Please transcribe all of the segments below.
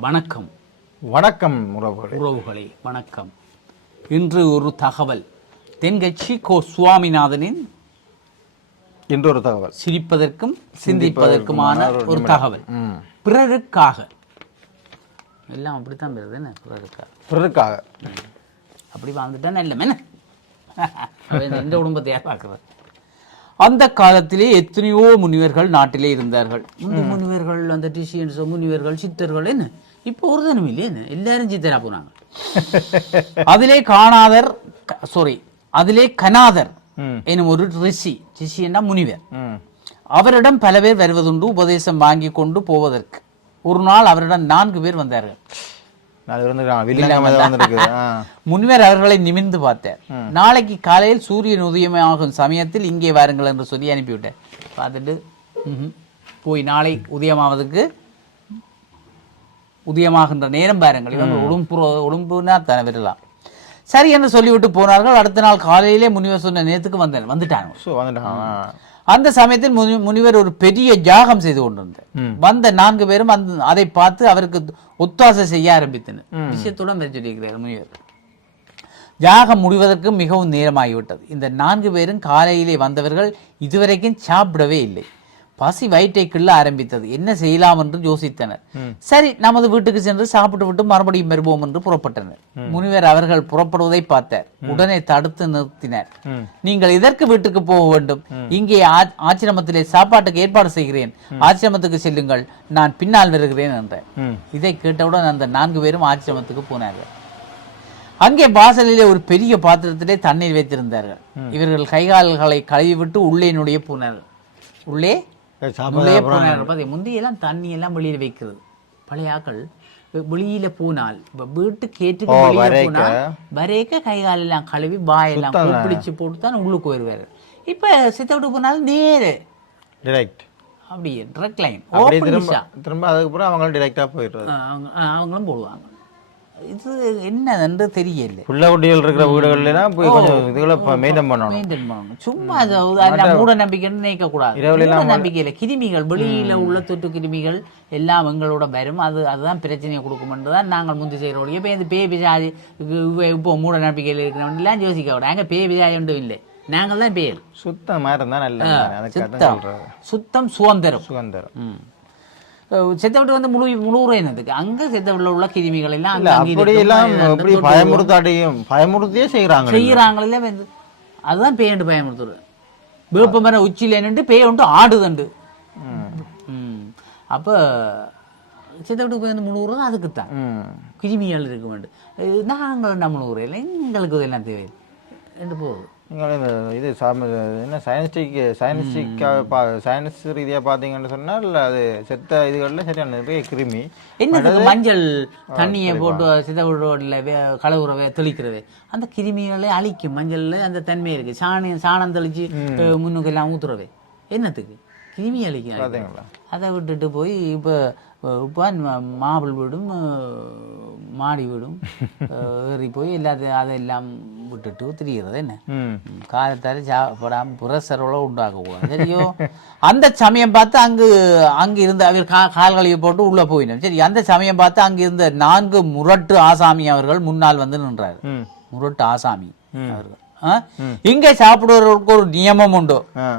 வணக்கம். வணக்கம் உறவுகளே, வணக்கம். இன்று ஒரு தகவல். தென்கட்சி கோ சுவாமிநாதனின் இன்று ஒரு தகவல், சிரிப்பதற்கும் சிந்திப்பதற்குமான ஒரு தகவல். பிறருக்காக எல்லாம் அப்படித்தான் பெறுது. என்ன பிறருக்காக அப்படி வாழ்ந்துட்டா நல்ல எந்த குடும்பத்தை யார் பார்க்குறது? அந்த காலத்திலே எத்தனையோ முனிவர்கள் நாட்டிலே இருந்தார்கள். முனிவர்கள், அந்த டிசியன்ஸ் முனிவர்கள், சித்தர்கள், என்ன இப்போ ஒரு தினம் இல்லை, என்ன எல்லாரும் சித்தரா போனாங்க. அதிலே கனாதர் எனும் ஒரு ரிஷின்னா முனிவர். அவரிடம் பல பேர் வருவதுண்டு உபதேசம் வாங்கி கொண்டு போவதற்கு. ஒரு நாள் அவரிடம் 4 பேர் வந்தார்கள். முனிவர் அவர்களை நிமிர்ந்து பார்த்தார். நாளைக்கு காலையில் சூரியன் உதயமாகும் சமயத்தில் இங்கே வாருங்கள் என்று சொல்லி அனுப்பிவிட்டார். பார்த்துட்டு போய் நாளை உதயமாகின்ற நேரம் பாருங்கள், இவங்க உடம்புனா தன விடலாம் சரி என்று சொல்லிவிட்டு போனார்கள். அடுத்த நாள் காலையிலே முனிவர் சொன்ன நேரத்துக்கு வந்துட்டாங்க. அந்த சமயத்தில் முனிவர் ஒரு பெரிய யாகம் செய்து கொண்டிருந்தார். வந்த 4 பேரும் அதை பார்த்து அவருக்கு ஒத்தாசை செய்ய ஆரம்பித்தனர். விஷயத்துடன் சொல்லியிருக்கிறார் முனிவர். யாகம் முடிவதற்கு மிகவும் நேரமாகிவிட்டது. இந்த 4 பேரும் காலையிலே வந்தவர்கள் இதுவரைக்கும் சாப்பிடவே இல்லை. பசி வயிற்றை கிள்ள ஆரம்பித்தது. என்ன செய்யலாம் என்று யோசித்தனர். சரி, நமது வீட்டுக்கு சென்று சாப்பிட்டு விட்டு மறுபடியும் வருவோம் என்று புறப்பட்டனர். முனிவர் அவர்கள் புறப்படுவதை பார்த்தார். உடனே தடுத்து நிறுத்தினார். நீங்கள் இதற்கு வீட்டுக்கு போக வேண்டும், இங்கே ஆசிரமத்திலே சாப்பாட்டுக்கு ஏற்பாடு செய்கிறேன், ஆசிரமத்துக்கு செல்லுங்கள், நான் பின்னால் வருகிறேன் என்றார். இதை கேட்டவுடன் அந்த 4 பேரும் ஆசிரமத்துக்கு போனார்கள். அங்கே வாசலிலே ஒரு பெரிய பாத்திரத்திலே தண்ணீர் வைத்திருந்தார்கள். இவர்கள் கைகால்களை கழுவிவிட்டு உள்ளே நுழைய போனார்கள். உள்ளே போனார்கள். முந்தையெல்லாம் தண்ணி எல்லாம் வெளியில வைக்கிறது. பழைய ஆக்கள் வெளியில போனால் வீட்டு கேட்டுக்கு வெளியில போனால் வரைக்க கைகால் எல்லாம் கழுவி வாயெல்லாம் பிடிச்சு போட்டு தான் உள்ளுக்கு வருவாரு. இப்ப சித்தவிட்டு போனாலும் நேரு அப்படி ட்ரக் லைன் திரும்ப அதுக்கப்புறம் அவங்களும் டிரெக்டா போயிடுறாங்க. அவங்களும் போடுவாங்க. இது என்னன்னு தெரியல. புள்ள குட்டிகள் இருக்கிற வீடுகள்லாம் போய் கொஞ்சம் இதுகளை மெயின்டைன் பண்ணணும். சும்மா மூட நம்பிக்கைன்னு நினைக்க கூடாது. நம்பிக்கையில கிருமிகள், வெளியில உள்ள தொற்று கிருமிகள் எல்லாம் எங்களோட வரும். அதுதான் பிரச்சனையை கொடுக்கும்ன்றதான் நாங்கள் முந்தி செய்யறோம். இப்போ இந்த பேய் பிசாஜி இப்போ மூட நம்பிக்கையில் இருக்கிறவங்கலாம் யோசிக்க விட அங்கே பேய் பிசாஜி ஒன்றும் இல்லை. நாங்கள் தான் பேர் சுத்தமாக இருந்தால் நல்ல சுத்தம் சுதந்திரம். செத்தவிட்டு வந்து முழு என்னதுக்கு அங்க செத்தவிட்டுல உள்ள கிருமிகள் எல்லாம் பயமுறுத்தியே செய்யறாங்களே. அதுதான் பேயண்டு பயமுறுத்துறது. வேப்ப மர உச்சியில நின்று பேய் ஒன்று ஆடுதண்டு. அப்ப செத்தவிட்டு போய் வந்து முழுவுறது அதுக்குத்தான் கிருமிகள் இருக்க வேண்டும். நாங்கள் என்ன முழுவுறையில் எங்களுக்கு இதெல்லாம் தேவை என்று போகுது. இது என்ன சயின்ஸ் ரீதியாக பார்த்தீங்கன்னு சொன்னால் அது செத்த இதுகளில் சரியான நிறைய கிருமி. என்னது மஞ்சள் தண்ணியை போட்டு சித்தவிடல கலவுறவை தெளிக்கிறது அந்த கிருமிகளை அழிக்கும். மஞ்சள்ல அந்த தன்மை இருக்கு. சாணம் தெளிச்சு முன்னுக்கு எல்லாம் ஊத்துறவே என்னத்துக்கு? கிருமி அழிக்கும். அதை விட்டுட்டு போய் இப்போ மாபிள் வீடும் மாடி வீடும் ஏறி போய் எல்லாத்தையும் அதெல்லாம் விட்டுட்டு திரிகிறது. என்ன காலத்தால சாப்பிடாம புரசரோட உண்டாக்கக்கூடாது. சரியோ? அந்த சமயம் பார்த்து அங்கு இருந்த அவர் கால்களையை போட்டு உள்ள போயிடும். சரி, அந்த சமயம் பார்த்து அங்கு இருந்த 4 முரட்டு ஆசாமி அவர்கள் முன்னால் வந்து நின்றார். முரட்டு ஆசாமி அவர்கள் இங்கே சாப்பிடுவதற்கு ஒரு நியமம் உண்டு.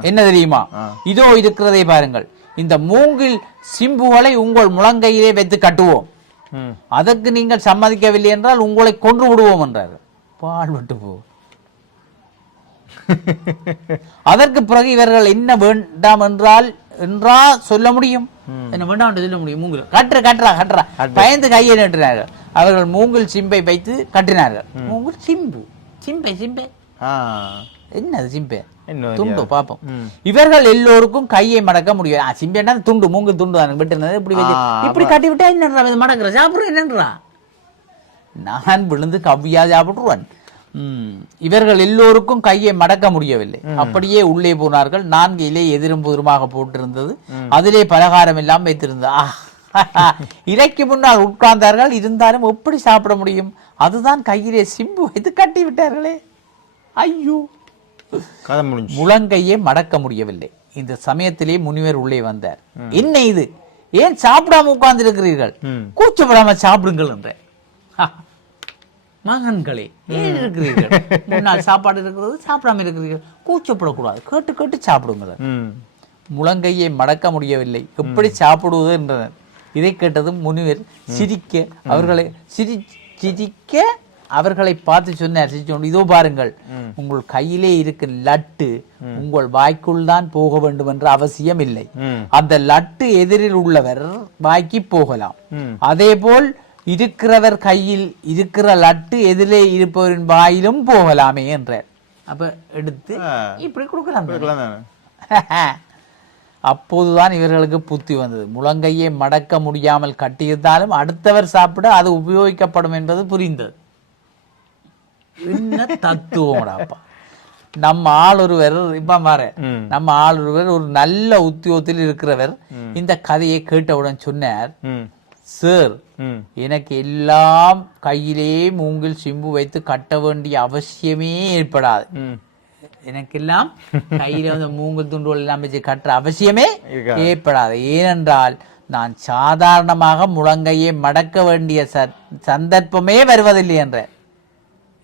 என்ன தெரியுமா? இதோ இருக்கிறதை பாருங்கள். இந்த மூங்கில் சிம்புகளை உங்கள் முழங்கையிலே வைத்து கட்டுவோம். அதற்கு நீங்கள் சம்மதிக்கவில்லை என்றால் உங்களை கொன்று விடுவோம் என்றார். பால்பட்டு போ. அதற்கு பிறகு இவர்கள் என்ன வேண்டாம் என்றா சொல்ல முடியும்? என்ன வேண்டாம் சொல்ல முடியும்? மூங்கில் கட்டுறா பயந்து கையை நட்டுனார்கள். அவர்கள் மூங்கில் சிம்பை வைத்து கட்டினார்கள். மூங்கில் சிம்பை என்னது சிம்பை? துண்டு பாப்போம். இவர்கள் எல்லோருக்கும் கையை மடக்க முடியாது. சிம்பேன்னா துண்டு, மூங்கில் துண்டு விட்டு இப்படி கட்டி விட்டா என்னன்றா மடக்குற சாப்பிடுற என்னன்றா? நான் விழுந்து கவ்வியா சாப்பிடுவான். இவர்கள் எல்லோருக்கும் கையை மடக்க முடியவில்லை. அப்படியே உள்ளே போனார்கள். 4 இலை எதிரும் புதிருமாக போட்டிருந்தது. அதிலே பலகாரம் எல்லாம் வைத்திருந்தது. இலைக்கு முன்னால் உட்கார்ந்தார்கள். இருந்தாலும் எப்படி சாப்பிட முடியும்? அதுதான் கையிலே சிம்பு வைத்து கட்டி விட்டார்களே. ஐயோ, முழங்கையே மடக்க முடியவில்லை. இந்த சமயத்திலே முனிவர் உள்ளே வந்தார். என்ன இது? ஏன் சாப்பிடாம உட்கார்ந்து இருக்கிறீர்கள்? கூச்ச கூச்சப்படாம சாப்பிடுங்கள் என்ற மகன்களே ஏன் இருக்கிறீர்கள்? முன்னால் சாப்பாடு இருக்கிறது, சாப்பிடாம இருக்கிறீர்கள். கூச்சப்படக்கூடாது, கேட்டு கேட்டு சாப்பிடுங்கள். முழங்கையை மடக்க முடியவில்லை, எப்படி சாப்பிடுவது என்றனர். இதை கேட்டதும் முனிவர் சிரிக்க அவர்களை பார்த்து சொன்னார், சிரிச்சோண்டு, இதோ பாருங்கள், உங்கள் கையிலே இருக்க லட்டு உங்கள் வாய்க்குள் தான் போக வேண்டும் என்ற அவசியம் இல்லை. அந்த லட்டு எதிரில் உள்ளவர் வாய்க்கு போகலாம். அதே போல் இருக்கிறவர் கையில் இருக்கிற லட்டு எதிரே இருப்பவரின் வாயிலும் போகலாமே என்றார். அப்ப எடுத்து இப்படி கொடுக்கலாம். அப்போதுதான் இவர்களுக்கு புத்தி வந்தது. முழங்கையை மடக்க முடியாமல் கட்டியிருந்தாலும் அடுத்தவர் சாப்பிட அது உபயோகிக்கப்படும் என்பது புரிந்தது. என்ன தத்துவம்டாப்பா! நம்ம ஆள் ஒருவர் இப்ப மாற நம்ம ஆள் ஒருவர் ஒரு நல்ல உத்தியோகத்தில் இருக்கிறவர் இந்த கதையை கேட்டவுடன் சொன்னார், சார், எனக்கு எல்லாம் கையிலே மூங்கில் சிம்பு வைத்து கட்ட வேண்டிய அவசியமே ஏற்படாது. எனக்கெல்லாம் கையில வந்து மூங்கில் துண்டுகள் எல்லாம் வச்சு கட்டுற அவசியமே ஏற்படாது. ஏனென்றால் நான் சாதாரணமாக முழங்கையை மடக்க வேண்டிய சந்தர்ப்பமே வருவதில்லை என்ற.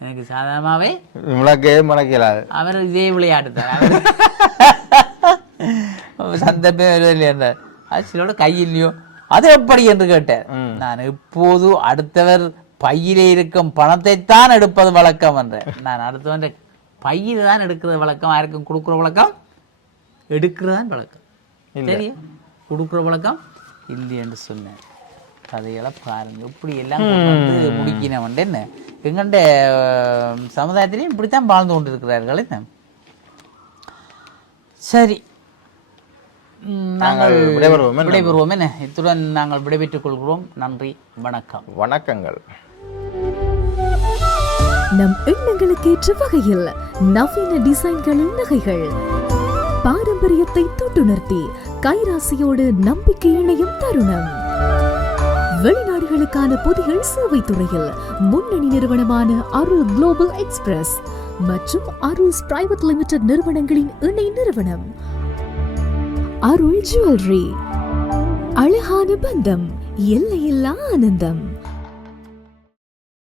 எனக்கு சாதாரணமாவே முழங்கையே மடக்கலாது. அவர் இதே விளையாட்டு சந்தர்ப்பமே வருவதில்லை என்றார். அது சிலோட கையிலையோ அது எப்படி என்று கேட்டார். நான் இப்போது அடுத்தவர் பையிலே இருக்கும் பணத்தைத்தான் எடுப்பது வழக்கம் என்றேன். நான் அடுத்தவன் பையில தான் எடுக்கிறது வழக்கம், யாருக்கும் கொடுக்குற வழக்கம் எடுக்கிறதான் வழக்கம். சரியா? கொடுக்குற வழக்கம் இல்லை என்று சொன்னேன். கதையெல்லாம் பாருங்க, இப்படி எல்லாம் வந்து முடிக்கினவன் என்ன எங்கண்ட சமுதாயத்திலையும் இப்படித்தான் வாழ்ந்து கொண்டு இருக்கிறார்கள். என்ன சரி, நாங்கள் விடைபெறுவோம். என்ன இத்துடன் நாங்கள் விடைபெற்றுக் கொள்கிறோம். நன்றி, வணக்கம். வணக்கங்கள். நம் எண்ணங்களுக்கு ஏற்ற வகையில் நவீன டிசைன்களின் நகைகள், பாரம்பரியத்தை தொட்டுணர்த்தி கைராசியோடு நம்பிக்கை இணையும் தருணம். வெளிநாடுகளுக்கான புதிய சேவை துறையில் முன்னணி நிறுவனமான அருள் குளோபல் எக்ஸ்பிரஸ் மற்றும் அருள்ஸ் பிரைவேட் லிமிடெட் நிறுவனங்களின் இணை நிறுவனம் அருள் ஜுவல்லரி. அழகான பந்தம், எல்லையில்லா ஆனந்தம்.